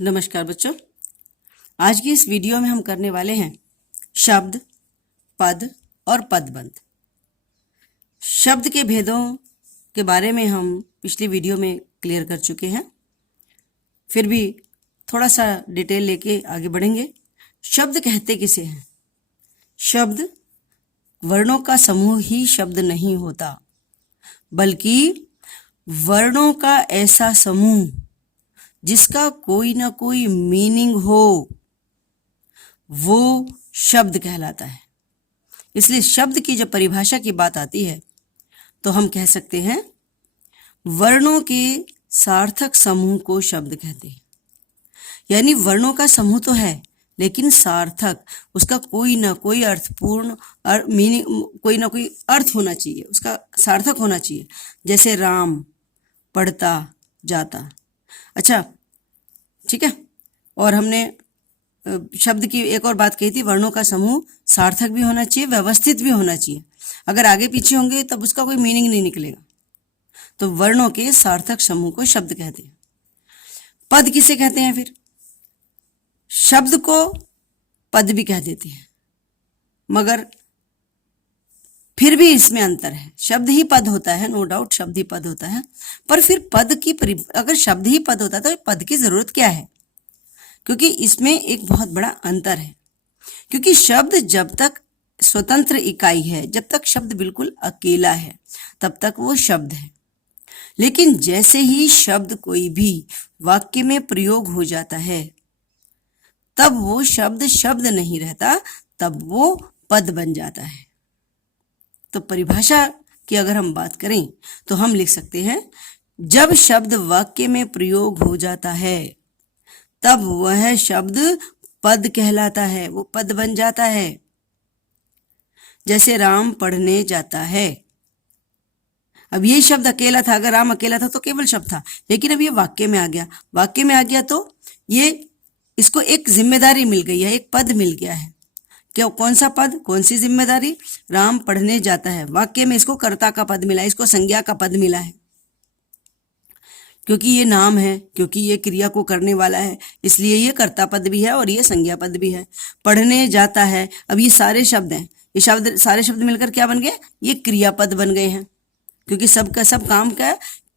नमस्कार बच्चों, आज की इस वीडियो में हम करने वाले हैं शब्द, पद और पदबंध। शब्द के भेदों के बारे में हम पिछली वीडियो में क्लियर कर चुके हैं, फिर भी थोड़ा सा डिटेल लेके आगे बढ़ेंगे। शब्द कहते किसे हैं? शब्द वर्णों का समूह ही शब्द नहीं होता, बल्कि वर्णों का ऐसा समूह जिसका कोई ना कोई मीनिंग हो, वो शब्द कहलाता है। इसलिए शब्द की जब परिभाषा की बात आती है तो हम कह सकते हैं वर्णों के सार्थक समूह को शब्द कहते हैं। यानी वर्णों का समूह तो है, लेकिन सार्थक, उसका कोई ना कोई अर्थपूर्ण मीनिंग, कोई ना कोई अर्थ होना चाहिए, उसका सार्थक होना चाहिए। जैसे राम पढ़ता जाता। अच्छा, ठीक है। और हमने शब्द की एक और बात कही थी, वर्णों का समूह सार्थक भी होना चाहिए, व्यवस्थित भी होना चाहिए। अगर आगे पीछे होंगे तब उसका कोई मीनिंग नहीं निकलेगा। तो वर्णों के सार्थक समूह को शब्द कहते हैं। पद किसे कहते हैं? फिर शब्द को पद भी कह देते हैं, मगर फिर भी इसमें अंतर है। शब्द ही पद होता है, नो डाउट शब्द ही पद होता है, पर फिर पद की अगर शब्द ही पद होता है तो पद की जरूरत क्या है? क्योंकि इसमें एक बहुत बड़ा अंतर है। क्योंकि शब्द जब तक स्वतंत्र इकाई है, जब तक शब्द बिल्कुल अकेला है, तब तक वो शब्द है। लेकिन जैसे ही शब्द कोई भी वाक्य में प्रयोग हो जाता है, तब वो शब्द शब्द नहीं रहता, तब वो पद बन जाता है। तो परिभाषा की अगर हम बात करें तो हम लिख सकते हैं, जब शब्द वाक्य में प्रयोग हो जाता है तब वह शब्द पद कहलाता है, वो पद बन जाता है। जैसे राम पढ़ने जाता है। अब ये शब्द अकेला था, अगर राम अकेला था तो केवल शब्द था, लेकिन अब ये वाक्य में आ गया। वाक्य में आ गया तो ये इसको एक जिम्मेदारी मिल गई है, एक पद मिल गया है। क्या? कौन सा पद, कौन सी जिम्मेदारी? राम पढ़ने जाता है। वाक्य में इसको कर्ता का पद मिला है, इसको संज्ञा का पद मिला है। क्योंकि ये नाम है, क्योंकि ये क्रिया को करने वाला है, इसलिए ये कर्ता पद भी है और ये संज्ञा पद भी है। पढ़ने जाता है, अब ये सारे शब्द हैं, ये शब्द सारे शब्द मिलकर क्या बन गए? ये क्रियापद बन गए हैं। क्योंकि सब का सब काम का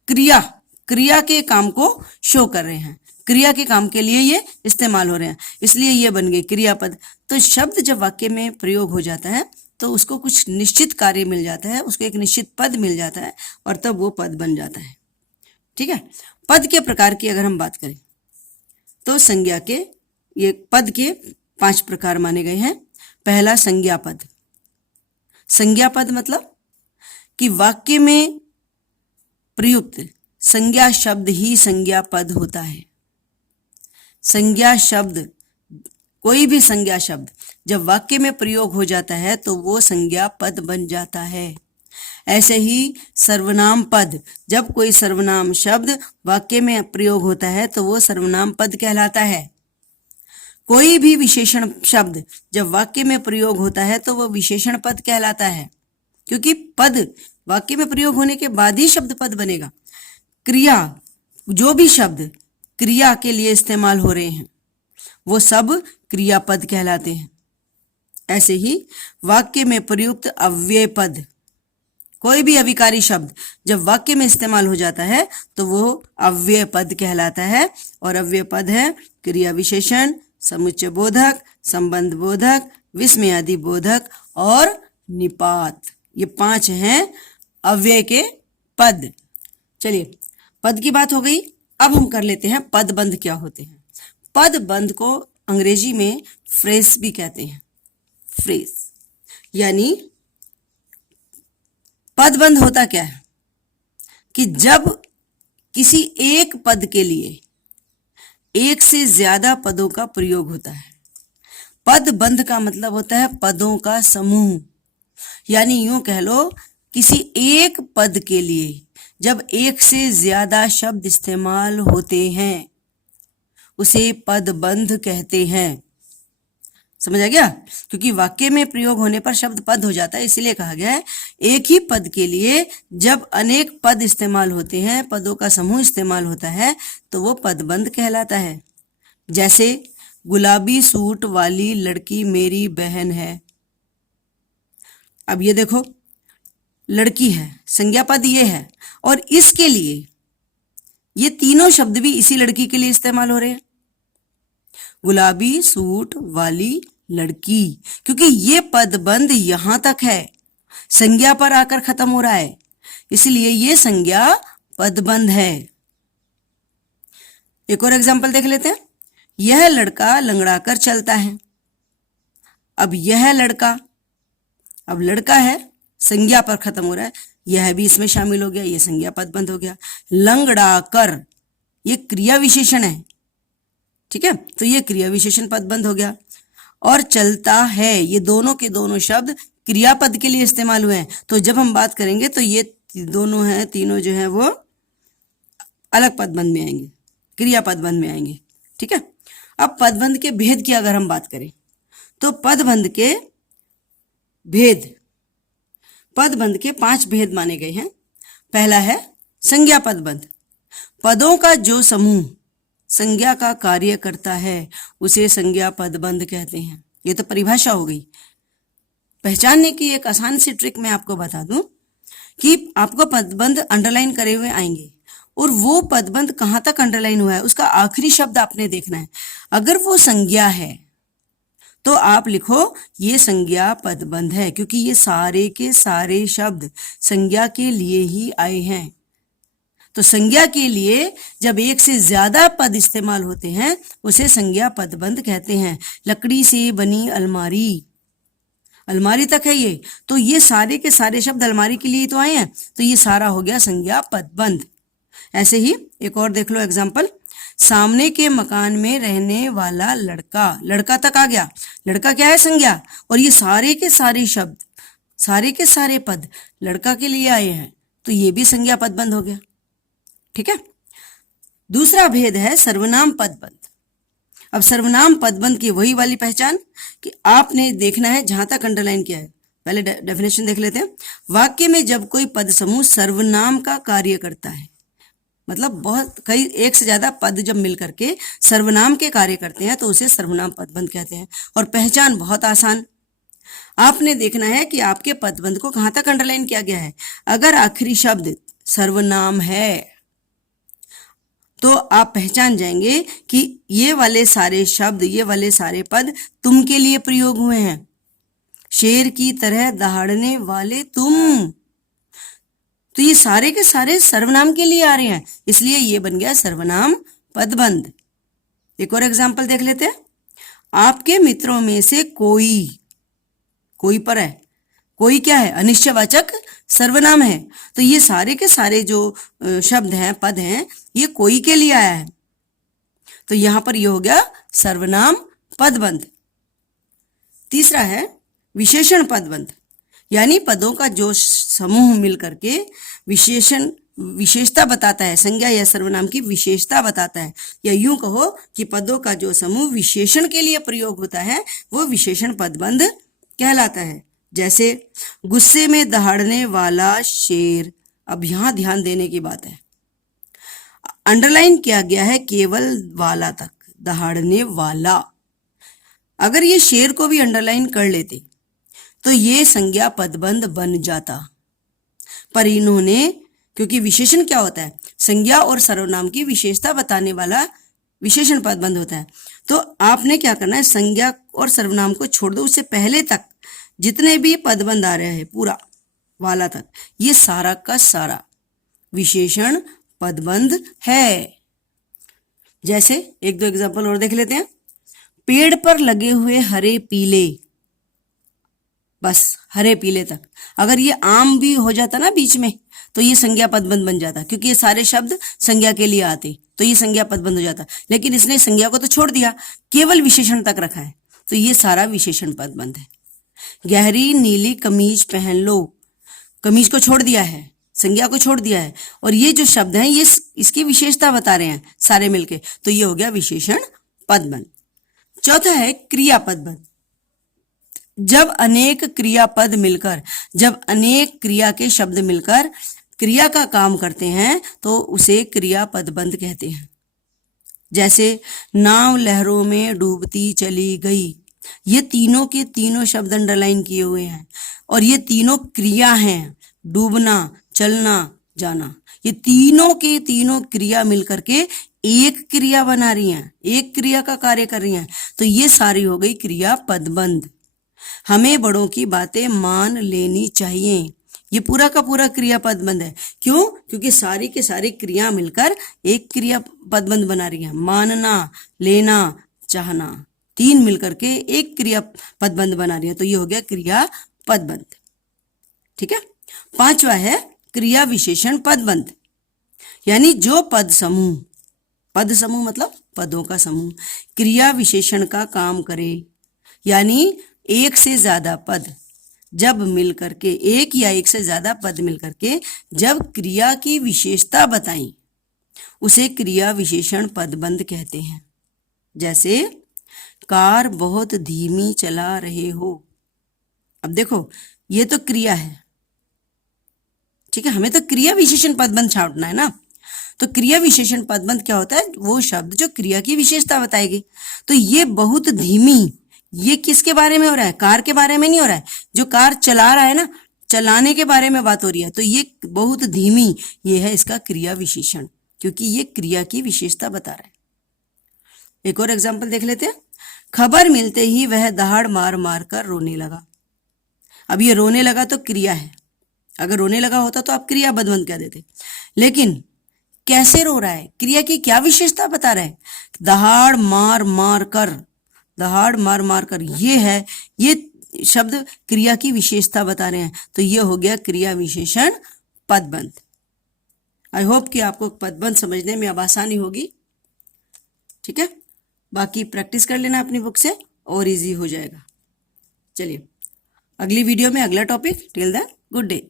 क्रिया के काम को शो कर रहे हैं, क्रिया के काम के लिए ये इस्तेमाल हो रहे हैं, इसलिए ये बन गए क्रियापद। तो शब्द जब वाक्य में प्रयोग हो जाता है तो उसको कुछ निश्चित कार्य मिल जाता है, उसको एक निश्चित पद मिल जाता है और तब वो पद बन जाता है। ठीक है। पद के प्रकार की अगर हम बात करें तो संज्ञा के, ये पद के 5 प्रकार माने गए हैं। पहला संज्ञा पद। संज्ञा पद मतलब कि वाक्य में प्रयुक्त संज्ञा शब्द ही संज्ञा पद होता है। संज्ञा शब्द, कोई भी संज्ञा शब्द जब वाक्य में प्रयोग हो जाता है तो वो संज्ञा पद बन जाता है। ऐसे ही सर्वनाम पद, जब कोई सर्वनाम शब्द वाक्य में प्रयोग होता है तो वो सर्वनाम पद कहलाता है। कोई भी विशेषण शब्द जब वाक्य में प्रयोग होता है तो वो विशेषण पद कहलाता है, क्योंकि पद वाक्य में प्रयोग होने के बाद ही शब्द पद बनेगा। क्रिया, जो भी शब्द क्रिया के लिए इस्तेमाल हो रहे हैं वो सब क्रियापद कहलाते हैं। ऐसे ही वाक्य में प्रयुक्त अव्यय पद, कोई भी अविकारी शब्द जब वाक्य में इस्तेमाल हो जाता है तो वो अव्यय पद कहलाता है। और अव्यय पद है क्रिया विशेषण, समुच्चय बोधक, संबंध बोधक, विस्मयादि बोधक और निपात। ये 5 हैं अव्यय के पद। चलिए, पद की बात हो गई। अब हम कर लेते हैं पदबंध क्या होते हैं। पदबंध को अंग्रेजी में फ्रेज भी कहते हैं। फ्रेज यानी पदबंध होता क्या है कि जब किसी एक पद के लिए एक से ज्यादा पदों का प्रयोग होता है। पदबंध का मतलब होता है पदों का समूह। यानी यूं कह लो, किसी एक पद के लिए जब एक से ज्यादा शब्द इस्तेमाल होते हैं उसे पदबंध कहते हैं। समझ आ गया? क्योंकि वाक्य में प्रयोग होने पर शब्द पद हो जाता है, इसीलिए कहा गया है एक ही पद के लिए जब अनेक पद इस्तेमाल होते हैं, पदों का समूह इस्तेमाल होता है, तो वो पदबंध कहलाता है। जैसे गुलाबी सूट वाली लड़की मेरी बहन है। अब ये देखो, लड़की है, संज्ञा पद ये है, और इसके लिए ये तीनों शब्द भी इसी लड़की के लिए इस्तेमाल हो रहे हैं। गुलाबी सूट वाली लड़की, क्योंकि ये पदबंध यहां तक है, संज्ञा पर आकर खत्म हो रहा है, इसलिए ये संज्ञा पदबंध है। एक और एग्जांपल देख लेते हैं। यह लड़का लंगड़ाकर चलता है। अब यह लड़का, अब लड़का है, संज्ञा पर खत्म हो रहा है, यह भी इसमें शामिल हो गया, यह संज्ञा पदबंध हो गया। लंगड़ाकर ये क्रिया विशेषण है, ठीक है, तो ये क्रिया विशेषण पदबंध हो गया। और चलता है, ये दोनों के दोनों शब्द क्रियापद के लिए इस्तेमाल हुए हैं, तो जब हम बात करेंगे तो ये दोनों हैं, तीनों जो है वो अलग पदबंध में आएंगे, क्रिया पदबंध में आएंगे, ठीक है। अब पदबंध के भेद की अगर हम बात करें तो पदबंध के भेद, पदबंध के 5 भेद माने गए हैं। पहला है संज्ञा पदबंध। पदों का जो समूह संज्ञा का कार्य करता है उसे संज्ञा पदबंध कहते हैं। ये तो परिभाषा हो गई। पहचानने की एक आसान सी ट्रिक मैं आपको बता दूं कि आपको पदबंध अंडरलाइन करे हुए आएंगे, और वो पदबंध कहां तक अंडरलाइन हुआ है उसका आखिरी शब्द आपने देखना है। अगर वो संज्ञा है तो आप लिखो ये संज्ञा पदबंध है, क्योंकि ये सारे के सारे शब्द संज्ञा के लिए ही आए हैं। तो संज्ञा के लिए जब एक से ज्यादा पद इस्तेमाल होते हैं उसे संज्ञा पदबंध कहते हैं। लकड़ी से बनी अलमारी, अलमारी तक है ये, तो ये सारे के सारे शब्द अलमारी के लिए तो आए हैं, तो ये सारा हो गया संज्ञा पदबंध। ऐसे ही एक और देख लो एग्जाम्पल। सामने के मकान में रहने वाला लड़का, लड़का तक आ गया, लड़का क्या है, संज्ञा, और ये सारे के सारे शब्द, सारे के सारे पद लड़का के लिए आए हैं, तो ये भी संज्ञा पदबंध हो गया, ठीक है। दूसरा भेद है सर्वनाम पदबंध। अब सर्वनाम पदबंध की वही वाली पहचान कि आपने देखना है जहां तक अंडरलाइन किया है। पहले डेफिनेशन देख लेते हैं। वाक्य में जब कोई पद समूह सर्वनाम का कार्य करता है, मतलब बहुत कई एक से ज्यादा पद जब मिल करके सर्वनाम के कार्य करते हैं तो उसे सर्वनाम पदबंध कहते हैं। और पहचान बहुत आसान, आपने देखना है कि आपके पदबंध को कहां तक अंडरलाइन किया गया है। अगर आखिरी शब्द सर्वनाम है तो आप पहचान जाएंगे कि ये वाले सारे शब्द, ये वाले सारे पद तुम के लिए प्रयोग हुए हैं। शेर की तरह दहाड़ने वाले तुम, तो ये सारे के सारे सर्वनाम के लिए आ रहे हैं, इसलिए ये बन गया सर्वनाम पदबंध। एक और एग्जांपल देख लेते हैं। आपके मित्रों में से कोई, कोई पर है, कोई क्या है, अनिश्चयवाचक सर्वनाम है, तो ये सारे के सारे जो शब्द हैं, पद हैं, ये कोई के लिए आया है, तो यहां पर ये हो गया सर्वनाम पदबंध। तीसरा है विशेषण पदबंध, यानी पदों का जो समूह मिल करके विशेषता बताता है, संज्ञा या सर्वनाम की विशेषता बताता है, या यूं कहो कि पदों का जो समूह विशेषण के लिए प्रयोग होता है वो विशेषण पदबंध कहलाता है। जैसे गुस्से में दहाड़ने वाला शेर। अब यहां ध्यान देने की बात है, अंडरलाइन किया गया है केवल वाला तक, दहाड़ने वाला। अगर ये शेर को भी अंडरलाइन कर लेते तो ये संज्ञा पदबंध बन जाता, पर इन्होंने, क्योंकि विशेषण क्या होता है, संज्ञा और सर्वनाम की विशेषता बताने वाला विशेषण पदबंध होता है, तो आपने क्या करना है, संज्ञा और सर्वनाम को छोड़ दो, उससे पहले तक जितने भी पदबंध आ रहे हैं पूरा वाला तक, ये सारा का सारा विशेषण पदबंध है। जैसे एक दो एग्जांपल और देख लेते हैं। पेड़ पर लगे हुए हरे पीले, बस हरे पीले तक। अगर ये आम भी हो जाता ना बीच में तो ये संज्ञा पदबंध बन जाता, क्योंकि ये सारे शब्द संज्ञा के लिए आते, तो ये संज्ञा पदबंध हो जाता। लेकिन इसने संज्ञा को तो छोड़ दिया, केवल विशेषण तक रखा है, तो ये सारा विशेषण पदबंध है। गहरी नीली कमीज पहन लो, कमीज को छोड़ दिया है, संज्ञा को छोड़ दिया है, और ये जो शब्द हैं ये इसकी विशेषता बता रहे हैं सारे मिलके, तो ये हो गया विशेषण पदबंध। चौथा है क्रिया पदबंध। जब अनेक क्रियापद मिलकर, जब अनेक क्रिया के शब्द मिलकर क्रिया का काम करते हैं तो उसे क्रिया पदबंध कहते हैं। जैसे नाव लहरों में डूबती चली गई। ये तीनों के तीनों शब्द अंडरलाइन किए हुए हैं और ये तीनों क्रिया हैं, डूबना, चलना, जाना। ये तीनों के तीनों क्रिया मिलकर के एक क्रिया बना रही हैं, एक क्रिया का कार्य कर रही हैं। तो ये सारी हो गई क्रिया पदबंध। हमें बड़ों की बातें मान लेनी चाहिए। ये पूरा का पूरा क्रिया पदबंध है। क्यों? क्योंकि सारी के सारी क्रिया मिलकर एक क्रिया पदबंध बना रही है। मानना, लेना, चाहना, तीन मिलकर के एक क्रिया पदबंध बना रही है। तो ये हो गया क्रिया पदबंध। ठीक है। पांचवा है क्रिया विशेषण पदबंध, यानी जो पद समूह, पद समूह मतलब पदों का समूह, क्रिया विशेषण का काम करे, यानी एक से ज्यादा पद जब मिल करके, एक या एक से ज्यादा पद मिल करके जब क्रिया की विशेषता बताई, उसे क्रिया विशेषण पदबंध कहते हैं। जैसे कार बहुत धीमी चला रहे हो। अब देखो ये तो क्रिया है, ठीक है, हमें तो क्रिया विशेषण पदबंध छांटना है ना। तो क्रिया विशेषण पदबंध क्या होता है? वो शब्द जो क्रिया की विशेषता बताएगी। तो ये बहुत धीमी, ये किसके बारे में हो रहा है? कार के बारे में नहीं हो रहा है। जो कार चला रहा है ना, चलाने के बारे में बात हो रही है। तो ये बहुत धीमी, ये है इसका क्रिया विशेषण, क्योंकि ये क्रिया की विशेषता बता रहा है। एक और एग्जाम्पल देख लेते हैं। खबर मिलते ही वह दहाड़ मार मार कर रोने लगा। अब ये रोने लगा तो क्रिया है, अगर रोने लगा होता तो आप क्रिया पदबंध कह देते, लेकिन कैसे रो रहा है, क्रिया की क्या विशेषता बता रहा है? दहाड़ मार मार कर, दहाड़ मार मार कर, ये है, ये शब्द क्रिया की विशेषता बता रहे हैं। तो ये हो गया क्रिया विशेषण पदबंध। आई होप कि आपको पदबंध समझने में अब आसानी होगी। ठीक है, बाकी प्रैक्टिस कर लेना अपनी बुक से और इजी हो जाएगा। चलिए अगली वीडियो में अगला topic. Till then good day.